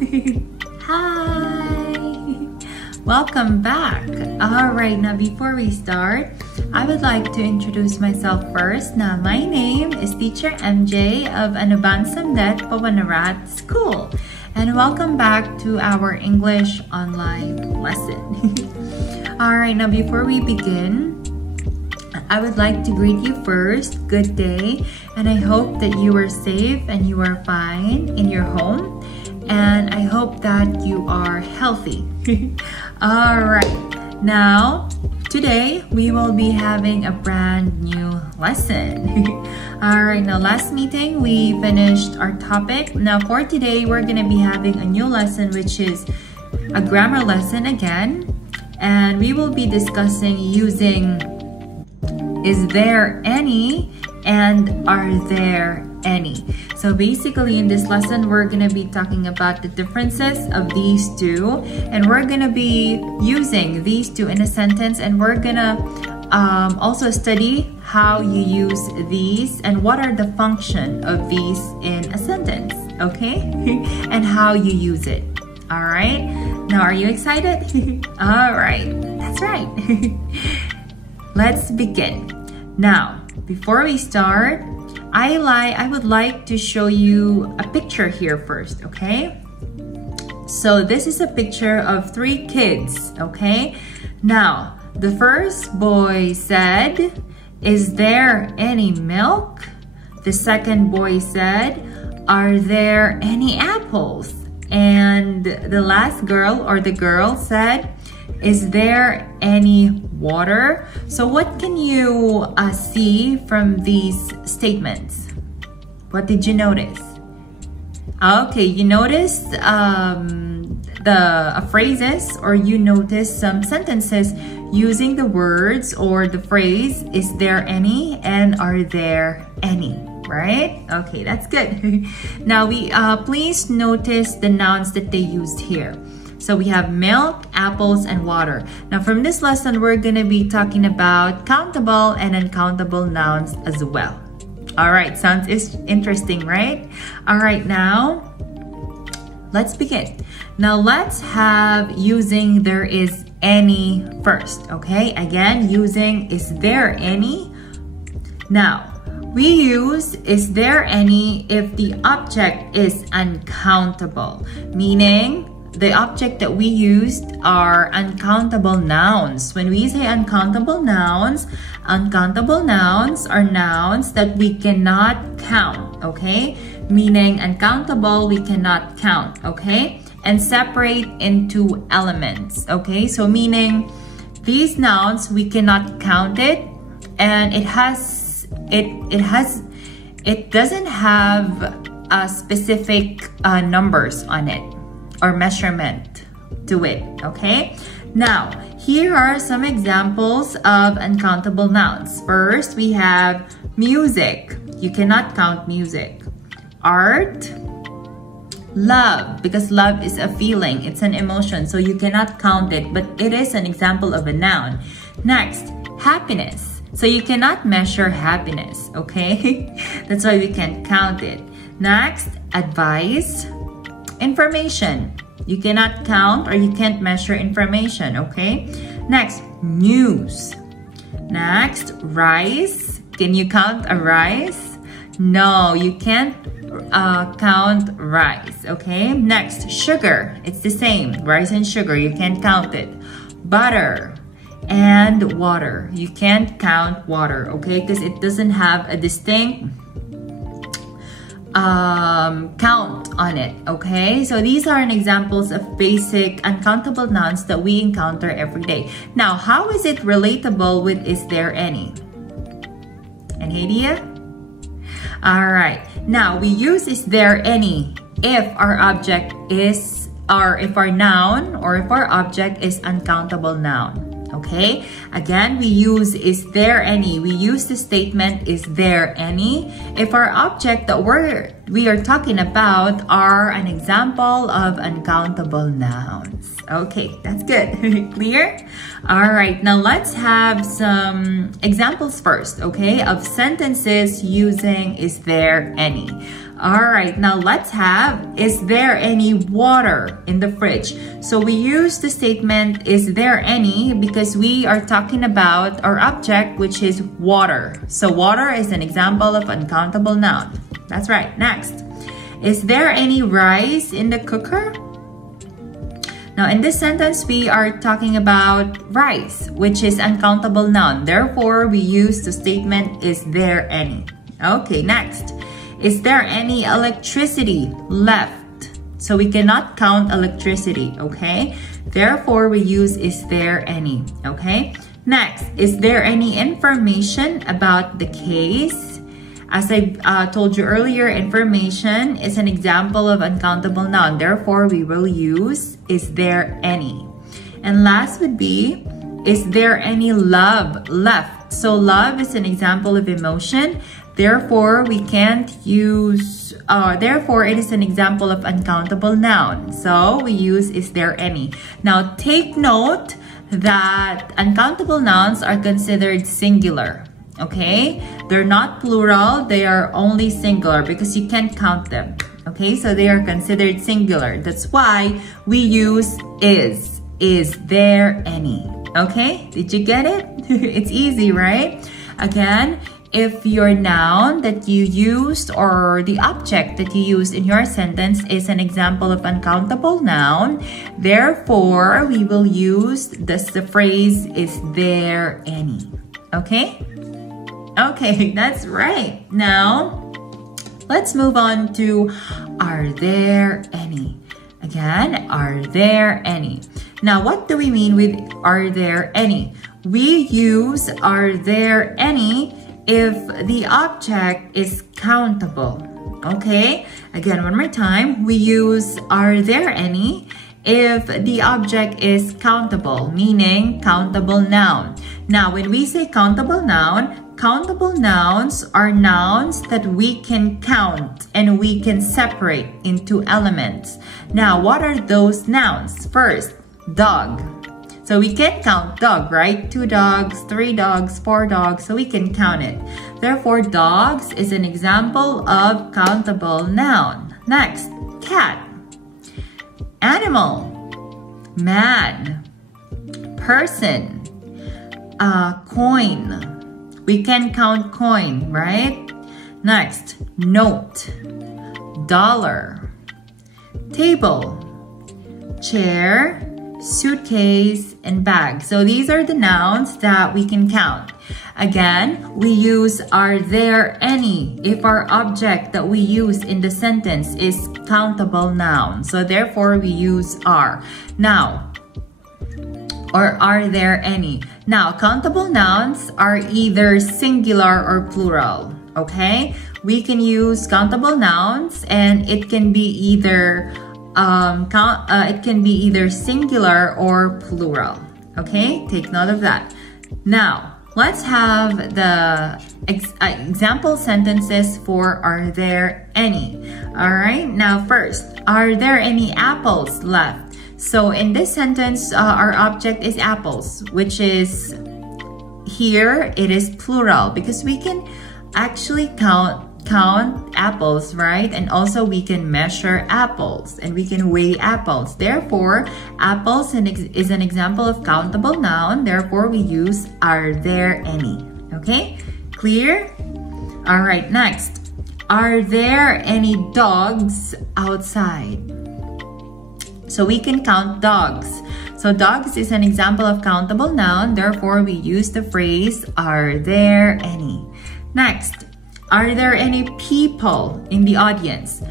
Hi! Welcome back. Alright, now before we start, I would like to introduce myself first. Now, my name is Teacher MJ of Anuban Samdet Pawanarat School. And welcome back to our English online lesson. Alright, now before we begin, I would like to greet you first. Good day. And I hope that you are safe and you are fine in your home. And I hope that you are healthy. Alright, now today we will be having a brand new lesson. Alright, now last meeting we finished our topic. Now for today we're going to be having a new lesson, which is a grammar lesson again. And we will be discussing using is there any and are there any. So basically in this lesson we're going to be talking about the differences of these two, and we're going to be using these two in a sentence, and we're going to also study how you use these and what are the function of these in a sentence, okay? And how you use it. All right, now are you excited? All right, that's right. Let's begin. Now before we start, I would like to show you a picture here first, okay? So this is a picture of 3 kids, okay? Now, the first boy said, "Is there any milk?" The second boy said, "Are there any apples?" And the last girl or the girl said, "Is there any water?" So what can you see from these statements? What did you notice? Okay, you noticed the phrases, or you noticed some sentences using the words or the phrase, "Is there any?" and "Are there any?" Right? Okay, that's good. Now please notice the nouns that they used here. So we have milk, apples, and water. Now from this lesson, we're gonna be talking about countable and uncountable nouns as well. All right, sounds interesting, right? All right, now let's begin. Now let's have using there is any first, okay? Again, using is there any. Now, we use is there any if the object is uncountable, meaning the object that we used are uncountable nouns. When we say uncountable nouns are nouns that we cannot count, okay? Meaning uncountable, we cannot count, okay? And separate into elements, okay? So meaning these nouns, we cannot count it, and it doesn't have a specific numbers on it or measurement to it, okay? Now, here are some examples of uncountable nouns. First, we have music. You cannot count music. Art, love, because love is a feeling, it's an emotion, so you cannot count it, but it is an example of a noun. Next, happiness. So you cannot measure happiness, okay? That's why we can't count it. Next, advice. Information. You cannot count or you can't measure information, okay? Next, news. Next, rice. Can you count a rice? No, you can't count rice, okay? Next, sugar. It's the same. Rice and sugar, you can't count it. Butter and water. You can't count water, okay? Because it doesn't have a distinct count on it, okay? So these are an examples of basic uncountable nouns that we encounter every day. Now, how is it relatable with is there any? Any idea? All right, now we use is there any if our object is, or if our noun or if our object is uncountable noun. Okay, again, we use is there any. We use the statement is there any if our object that we are talking about are an example of uncountable nouns. Okay, that's good. Clear? All right, now let's have some examples first, okay, of sentences using is there any. All right, now let's have, is there any water in the fridge? So we use the statement, is there any, because we are talking about our object, which is water. So water is an example of uncountable noun. That's right. Next, is there any rice in the cooker? Now in this sentence, we are talking about rice, which is uncountable noun. Therefore, we use the statement, is there any? Okay, next. Is there any electricity left? So we cannot count electricity, okay? Therefore, we use is there any, okay? Next, is there any information about the case? As I told you earlier, information is an example of uncountable noun. Therefore, we will use is there any. And last would be, is there any love left? So love is an example of emotion. Therefore, we can't use, therefore, it is an example of uncountable noun. So we use is there any. Now take note that uncountable nouns are considered singular. Okay? They're not plural, they are only singular because you can't count them. Okay? So they are considered singular. That's why we use is. Is there any? Okay? Did you get it? It's easy, right? Again, if your noun that you used or the object that you used in your sentence is an example of uncountable noun, therefore we will use the phrase, is there any? Okay? Okay, that's right. Now, let's move on to, are there any? Again, are there any? Now, what do we mean with are there any? We use are there any if the object is countable. Okay? Again, one more time. We use are there any if the object is countable, meaning countable noun. Now, when we say countable nouns are nouns that we can count and we can separate into elements. Now, what are those nouns? First, dog. So we can count dog, right? 2 dogs, 3 dogs, 4 dogs, so we can count it. Therefore, dogs is an example of countable noun. Next, cat. Animal. Man. Person. Coin. We can count coin, right? Next, note. Dollar. Table. Chair. Suitcase, and bag. So these are the nouns that we can count. Again, we use are there any if our object that we use in the sentence is countable noun. So therefore we use are. Now, or are there any? Now, countable nouns are either singular or plural. Okay? We can use countable nouns and it can be either singular or plural. Okay, take note of that. Now, let's have the example sentences for are there any. All right, now first, are there any apples left? So in this sentence, our object is apples, which is here it is plural because we can actually count apples, right? And also we can measure apples and we can weigh apples. Therefore, apples is an example of countable noun. Therefore, we use are there any. Okay? Clear? All right, next. Are there any dogs outside? So we can count dogs. So dogs is an example of countable noun. Therefore, we use the phrase are there any. Next. Are there any people in the audience?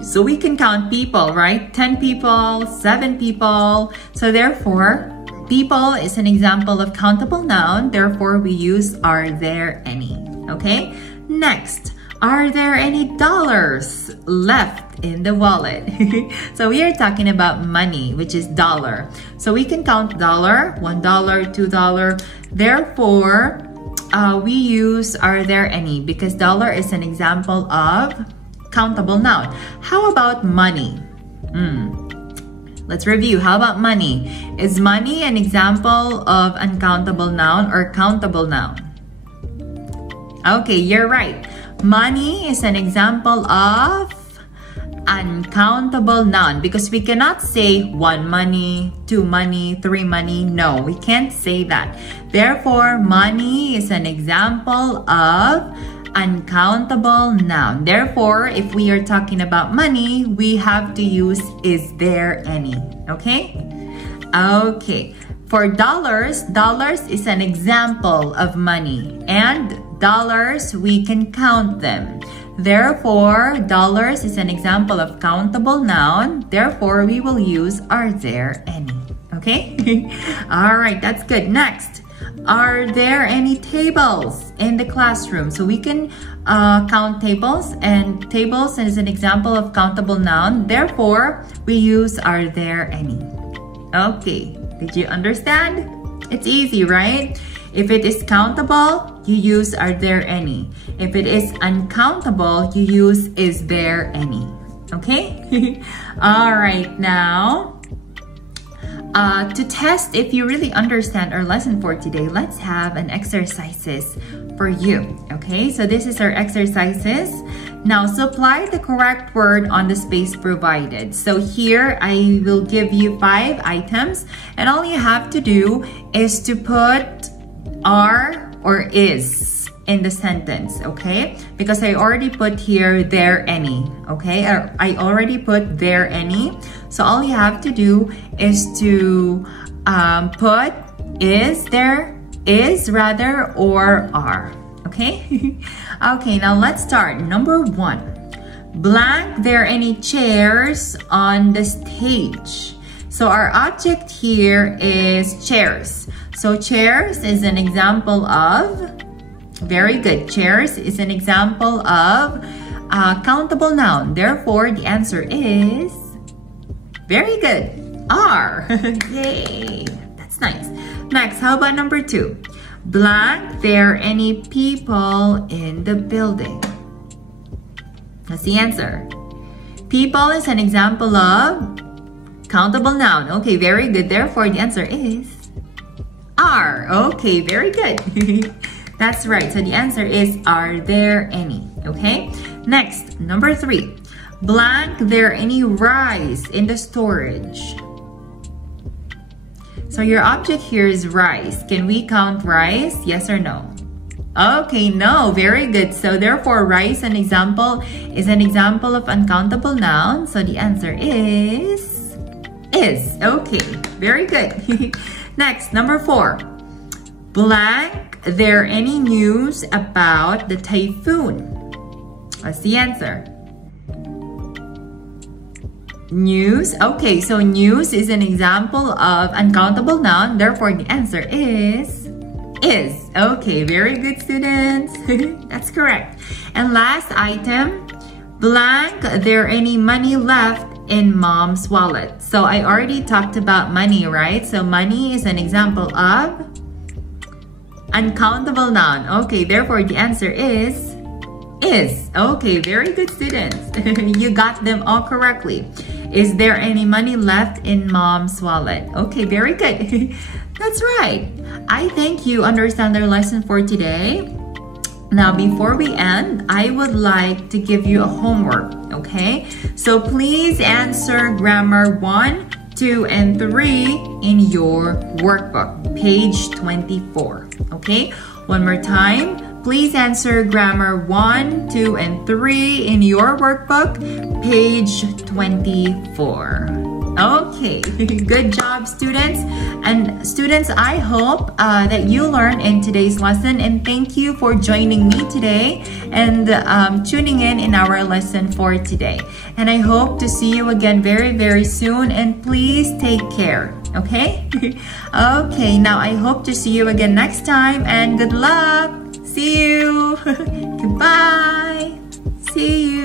So we can count people, right? 10 people, 7 people. So therefore, people is an example of countable noun. Therefore, we use are there any. Okay? Next, are there any dollars left in the wallet? So we are talking about money, which is dollar. So we can count dollar, $1, $2. Therefore, we use are there any because dollar is an example of countable noun. How about money? Let's review. How about money? Is money an example of uncountable noun or countable noun? Okay, you're right. Money is an example of uncountable noun because we cannot say 1 money, 2 money, 3 money. No, we can't say that. Therefore, money is an example of uncountable noun. Therefore, if we are talking about money, we have to use is there any. Okay? Okay. For dollars, dollars is an example of money, and dollars we can count them. Therefore, dollars is an example of countable noun. Therefore, we will use are there any. Okay? All right, that's good. Next, are there any tables in the classroom? So we can count tables, and tables is an example of countable noun. Therefore, we use are there any. Okay, did you understand? It's easy, right? If it is countable, you use are there any. If it is uncountable, you use is there any. Okay? All right, now to test if you really understand our lesson for today, let's have an exercises for you. Okay, so this is our exercises. Now supply the correct word on the space provided. So here I will give you 5 items, and all you have to do is to put are or is in the sentence, okay? Because I already put here there any, okay? I already put there any. So all you have to do is to put is there, is rather, or are, okay? Okay, now let's start. Number 1, blank there any chairs on the stage. So our object here is chairs. So chairs is an example of, very good, chairs is an example of countable noun. Therefore, the answer is, very good, are. Yay, that's nice. Next, how about number 2? Blank there any people in the building. That's the answer. People is an example of countable noun. Okay, very good. Therefore, the answer is are. Okay, very good. That's right. So the answer is are there any. Okay. Next, number 3. Blank there any rice in the storage. So your object here is rice. Can we count rice? Yes or no? Okay, no. Very good. So therefore, rice is an example of uncountable noun. So the answer is okay. Very good. Next, number 4. Blank there any news about the typhoon. What's the answer? News. Okay, so news is an example of uncountable noun. Therefore, the answer is. Okay, very good, students. That's correct. And last item, blank there any money left in mom's wallet. So I already talked about money, right? So money is an example of uncountable noun. Okay, therefore the answer is. Okay, very good, students. You got them all correctly. Is there any money left in mom's wallet? Okay, very good. That's right. I think you understand our lesson for today. Now, before we end, I would like to give you a homework, okay? So please answer grammar 1, 2, and 3 in your workbook, page 24, okay? One more time, please answer grammar 1, 2, and 3 in your workbook, page 24. Okay, good job, students. And students, I hope that you learned in today's lesson, and thank you for joining me today and tuning in our lesson for today. And I hope to see you again very, very soon, and please take care, okay? Okay, now I hope to see you again next time, and good luck. See you. Goodbye. See you.